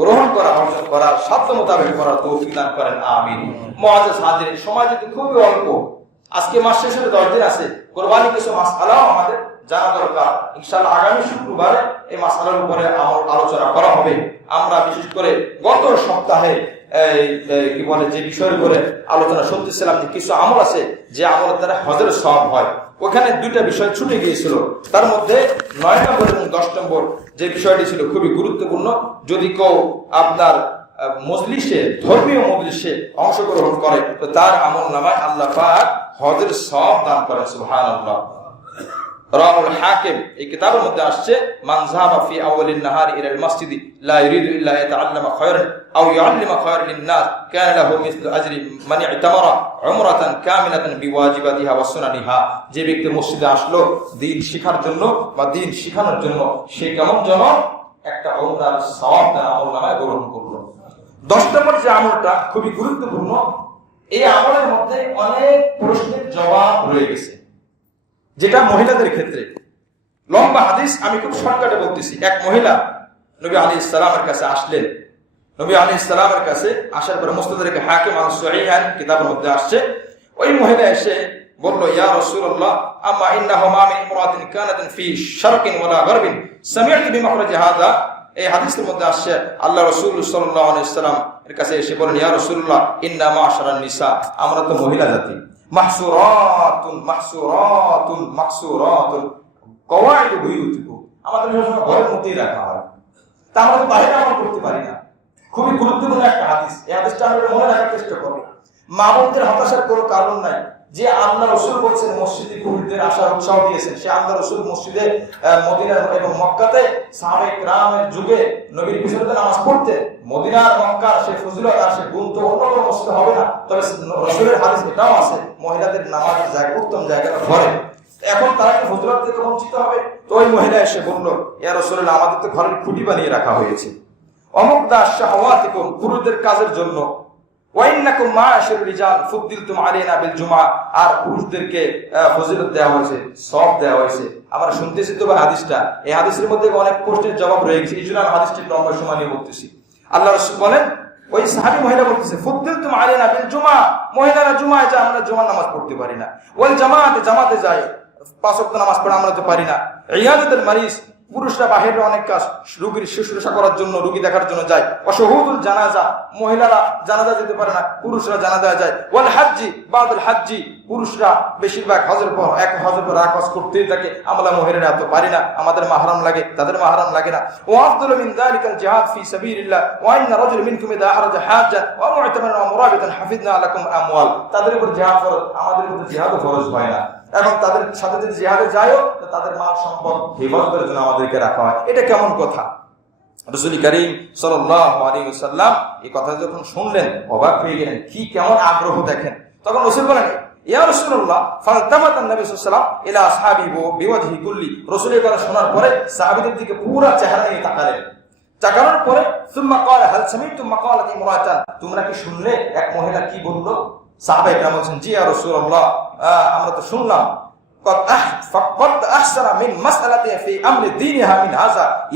গ্রহণ করা, অর্জন করার, সাধ্য মোতাবেক করার তৌফিক দান করেন, আমিন। মুআজ্জাজ হাজিরিন, সময় যদি খুবই অল্প, আজকে মাস শেষের 10 দিন আছে, কুরবানি কিছু মাসআলাও আমাদের জানা দরকার। ইনশাআল্লাহ আগামী শুক্রবারে এই মাসআলার উপরে আলোচনা করা হবে। আমরা বিশেষ করে গত সপ্তাহে যে বিষয়ের উপরে আলোচনা শুনতেছিলাম, যে কিছু আমল আছে যে আমলের দ্বারা হজের সওয়াব হয়, ওখানে 2টা বিষয় ছুটে গিয়েছিল। তার মধ্যে 9 নম্বর এবং 10 নম্বর যে বিষয়টি ছিল খুবই গুরুত্বপূর্ণ। যদি কেউ আপনার মজলিসে, ধর্মীয় মজলিসে অংশগ্রহণ করে, তো তার আমল নামায় আল্লাহ পাক হজের সওয়াব দান করেন, সুবহানাল্লাহ। রাহুল হাকিম এই কিতাবের মধ্যে আসছে, মান যাহাবা ফি আউয়ালিন নাহারি ইলাল মসজিদ লা ইরিদু ইল্লা ইয়াতাআল্লামা খায়রান আও ইউআল্লিমা খায়রান লিন-নাস কানা লাহু মিসলু আজরি মান ইতামারা উমরাতান কামিলাতান বিওয়াজিবাতিহা ওয়া সুনানিহা। যে ব্যক্তি মসজিদে আসলো দ্বীন শিখার জন্য বা দ্বীন শিখানোর জন্য, সে কেমন যেন একটা উমরার সওয়াব তার আমলনামায় গ্রহণ করলো। 10 নম্বর যে আমলটা খুবই গুরুত্বপূর্ণ, এই আমলের মধ্যে অনেক প্রশ্নের জবাব রয়ে গেছে, যেটা মহিলাদের ক্ষেত্রে। লম্বা হাদিস, আমি খুব শর্টকাটে বলতেছি। এক মহিলা নবী আলাইহিস সালামের কাছে আসলেন। নবী আলাইহিস সালামের কাছে আসার পরে মুস্তাদরাক হাকিম আস-সহিহান কিতাবের মধ্যে আসছে, ওই মহিলা এসে বলল, ইয়া রাসূলুল্লাহ, আম্মা ইন্নাহু মা মিন ইমরাতিন কানাতিন ফি শারকিন ওয়ালা গারবিন সামি'তু বিমাখরাজি হাদা। এই হাদিসের মধ্যে আসছে, আল্লাহ রাসূল সাল্লাল্লাহু আলাইহি ওয়াসাল্লাম এর কাছে এসে বলেন, ইয়া রাসূলুল্লাহ, ইন্না মা'শারান নিসা, আমরা তো মহিলা জাতি, মাহসুরাতুন মাহসুরাতুন মাহসুরাতুন কওয়াইদু বুয়ুতিকুম, আমাদের সবসময় ঘরের মধ্যেই রাখা হয়, তা আমরা তো বাইরে আমল করতে পারি না। খুবই গুরুত্বপূর্ণ একটা হাদিস। এই হাদিসটা আমরা মনে রাখার চেষ্টা করব। মা বোনদের হতাশার কোনো কারণ নাই। যে আল্লাহ রাসূল বলছেন মসজিদে পুরুষদের আসার উৎসাহ দিয়েছেন, সে আল্লাহ রাসূল মসজিদে মদিনা এবং মক্কাতে সাহাবায়ে কেরামের যুগে নবীর পিছনে নামাজ পড়তেন। মদিনার মক্কার সে ফজিলত আর সে গুণ তো অন্য কোনো মসজিদে হবে না। তবে রাসূলের হাদিস এটাও আছে, মহিলাদের নামাজের জায়গা, উত্তম জায়গাটা ঘরে। এখন তারা কি ফজিলত থেকে বঞ্চিত হবে? তো ওই মহিলা এসে বলল, ইয়া রাসূলুল্লাহ, আমাদের তো ঘরের খুঁটি বানিয়ে রাখা হয়েছে, অমুক দাস শাহওয়াতিকুম, পুরুষদের কাজের জন্য, ওয়াইন্নাকুম মা'আশিরুর রিজাল ফুদ্দিলতুম আলাইনা বিল জুমআ, আর পুরুষদেরকে ফজিলত দেওয়া হয়েছে, সওয়াব দেওয়া হয়েছে। আমরা শুনতেছি তো ভাই হাদিসটা, এই হাদিসের মধ্যে অনেক প্রশ্নের জবাব রয়ে গেছে, এই জন্য আমি হাদিসটি লম্বা সময় নিয়ে বলতেছি। আল্লাহ রাসূল বলেন, ওই সাহাবী মহিলা বলতেছে, ফুদ্দিলতুম আলাইনা বিল জুমআ, মহিলারা জুমায় যায়, আমরা জুমার নামাজ পড়তে পারি না। ওয়াল জামাআতে, জামাতে যায়, 5 ওয়াক্ত নামাজ পড়া আমরা তো পারি না। ইয়াদাতুল মারিজ, পুরুষরা বাহিরে অনেক কাজ, রোগীর শুশ্রূষা করার জন্য, রোগী দেখার জন্য যায়। ওয়াশুহুদুল জানাজা, মহিলারা জানাজা যেতে পারে না, পুরুষরা জানাজা যায়। ওয়াল হাজ্জি বাদুল হাজ্জি, পুরুষরা বেশিরভাগ হজের পর এক হজ করতেই থাকে, আমরা মহিলারা এত পারি না, আমাদের মাহরাম লাগে, তাদের মাহরাম লাগে না। ওয়া আফদালু মিন যালিকাল জিহাদ ফি সাবিলিল্লাহ ওয়া ইন্না রাজুল মিনকুম ইযা আখরাজা হাজ্জান ওয়া মু'তামারান ওয়া মুরাবিতান হাফিজনা লাকুম আমওয়াল, তাদের উপর জিহাদ ফরজ, আমাদের উপর জিহাদও ফরজ হয় না। এখন তাদের সাথে যদি জিহাদে যায়ও, তাদের মাল সম্পদ হেফাজতের জন্য আমাদেরকে রাখা হয়, এটা কেমন কথা? রাসূল করিম সাল্লাল্লাহু আলাইহি ওয়াসাল্লাম এই কথা যখন শুনলেন অবাক হয়ে গেলেন, কি কেমন আগ্রহ দেখেন। তখন রাসূল বলেন, ইয়া রাসূলুল্লাহ, ফালতামাতান নবী সাল্লাল্লাহু আলাইহি ওয়াসাল্লাম ইলা আসহাবিহি বিওয়াজহি কুল্লি, রাসূলের কথা শোনার পরে সাহাবীদের দিকে পুরো চেহারা নিয়ে তাকালেন। তাকানোর পরে সুম্মা ক্বালা হাল সামি'তুম মাকালাতি ইমরাতান, তোমরা কি শুনলে এক মহিলা কি বলল? সাহাবায়ে কেরাম বলছেন, জি ইয়া রাসূলুল্লাহ, আমরা তো শুনলাম।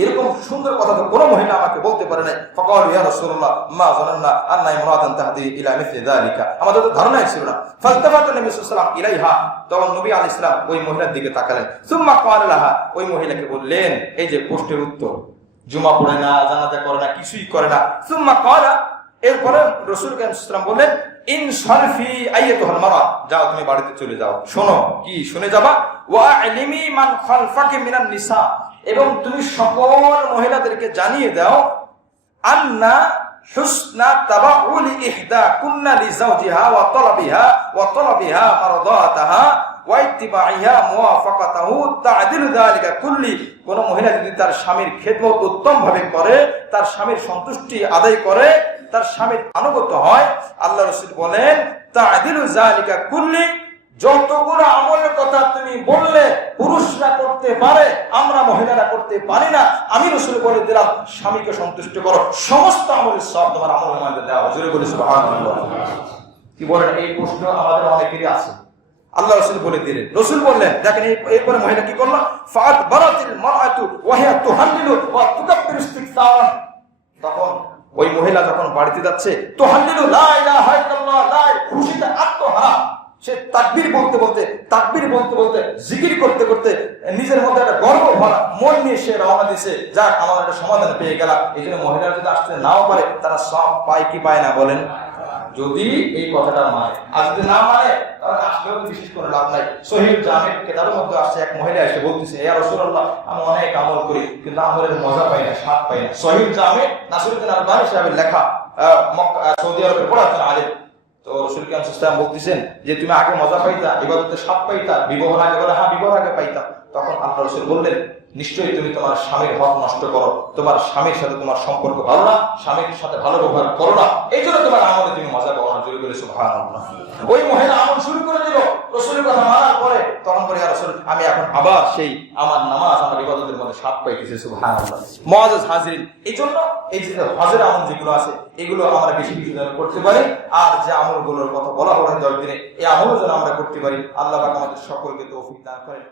এরকম সুন্দর কথা তো কোনো মহিলা আমাকে বলতে পারে নাই। ফাকালু ইয়া রাসূলুল্লাহ মা যানান্না আন্না ইমরাতান তাহদি ইলা মিথলি যালিকা, আমাদের তো ধারণাই ছিল না। ফালতাফাতা নবী সাল্লাল্লাহু আলাইহি ওয়াসাল্লাম ইলাইহা, তখন নবী আলাইহিস সালাম ওই মহিলার দিকে তাকালেন। সুম্মা ক্বালা লাহা, ওই মহিলাকে বললেন, এই যে প্রশ্নের উত্তর, জুমা পড়ে না, জানাজা করে না, কিছুই করে না। সুম্মা ক্বালা, এরপরে রাসূল কারীম সাল্লাল্লাহু আলাইহি ওয়াসাল্লাম বললেন, ইনসারফি আইয়াতুহাল মারআ, যাও তুমি বাড়িতে চলে যাও। শোনো, কি শুনে যাবা? ওয়া আ'লিমি মান খালফাকি মিনান নিসা, এবং তুমি সকল মহিলাদেরকে জানিয়ে দাও, আন্না হুসনা তাবাউল ইহদা কুন্না লিজাওজিহা ওয়া তালাবিহা মারদাতাহা ওয়া ইত্তিবাইহা মুওয়াফাকাতাহু তা'দিলু যালিকা কুল্লি, কোন মহিলা যদি তার স্বামীর খেদমত উত্তম ভাবে করে, তার স্বামীর সন্তুষ্টি আদায় করে, তার স্বামীর আনুগত্য হয়, আল্লাহ রাসূল বলেন, তা'দিলু যালিকা কুল্লি, যতগুলো আমলের কথা তুমি বললে পুরুষরা করতে পারে, আমরা মহিলারা করতে পারি না, আমি রাসূল বলে দিলাম, স্বামীকে সন্তুষ্ট করো, সমস্ত আমলের সব তোমার আমলের মধ্যে দেওয়া। জোরে বলি সুবহানাল্লাহ। কি বলেন? এই প্রশ্ন আমাদের অনেকেরই আছে। আল্লাহ রাসূল বলে দিলেন, রাসূল বললেন, দেখেন এরপরে মহিলা কি করলো? ফাত বারাতিল মারআতু ওয়া হিয়া তুহাল্লিলু ওয়া তুকাব্বিরু ইস্তিগফারান, তখন ওই মহিলা যখন বাড়িতে যাচ্ছে, তুহাল্লিলু লা ইলাহা ইল্লাল্লাহ, লা, খুশিতে আত্মহারা, সে তাকবীর বলতে বলতে জিকির করতে করতে নিজের মধ্যে একটা গর্ব ভরা মন নিয়ে সে রওনা দিয়েছে, যাক আমার একটা সমাধান পেয়ে গেলাম। এই জন্য মহিলারা যদি আসতে নাও পারে, তারা সব পায় কি পায় না বলেন? যদি এই কথাটা মানে, আর যদি না মানে, তাহলে আসলেও বিশেষ করে লাভ নাই। সহিহ জামির কিতাবের মধ্যে আসছে, এক মহিলা এসে বলতেছে, ইয়া রাসূলুল্লাহ, আমি অনেক আমল করি কিন্তু আমলের মজা পাই না, স্বাদ পাই না। সহিহ জামির নাসিরউদ্দিন আলবানী সাহেবের লেখা, সৌদি আরবের পড়াতেন আলেম। তো রাসূল কারীম সাল্লাল্লাহু আলাইহি ওয়াসাল্লাম বলতেছেন যে তুমি আগে মজা পাইতা, ইবাদতে স্বাদ পাইতা, বিবাহ আগে বলে হ্যাঁ বিবাহ আগে পাইতা। তখন আল্লাহ রাসূল বললেন, নিশ্চয়ই তুমি তোমার স্বামীর হক নষ্ট করো, তোমার স্বামীর সাথে তোমার সম্পর্ক ভালো না, স্বামীর সাথে ভালো ব্যবহার করো না, এই জন্য তোমার আমলে তুমি মজা পাও না। জোরে বলে সুবহানাল্লাহ। ওই মহিলা আমল শুরু করে দিল রাসূলের কথা মানার পরে, তখন বলে, ইয়া রাসূল, আমি এখন আবার সেই আমার নামাজ, আমার ইবাদতের মধ্যে স্বাদ পাইতেছি। সুবহানাল্লাহ। মুআজ্জাজ হাজিরিন, এই জন্য এই যে হজের আমল যেগুলো আছে, এগুলো আমরা বেশি বেশি যেন করতে পারি, আর যে আমলগুলোর কথা বলা হলো 10 দিনে, এই আমলও যেন আমরা করতে পারি। আল্লাহ পাক আমাদের সকলকে তৌফিক দান করেন।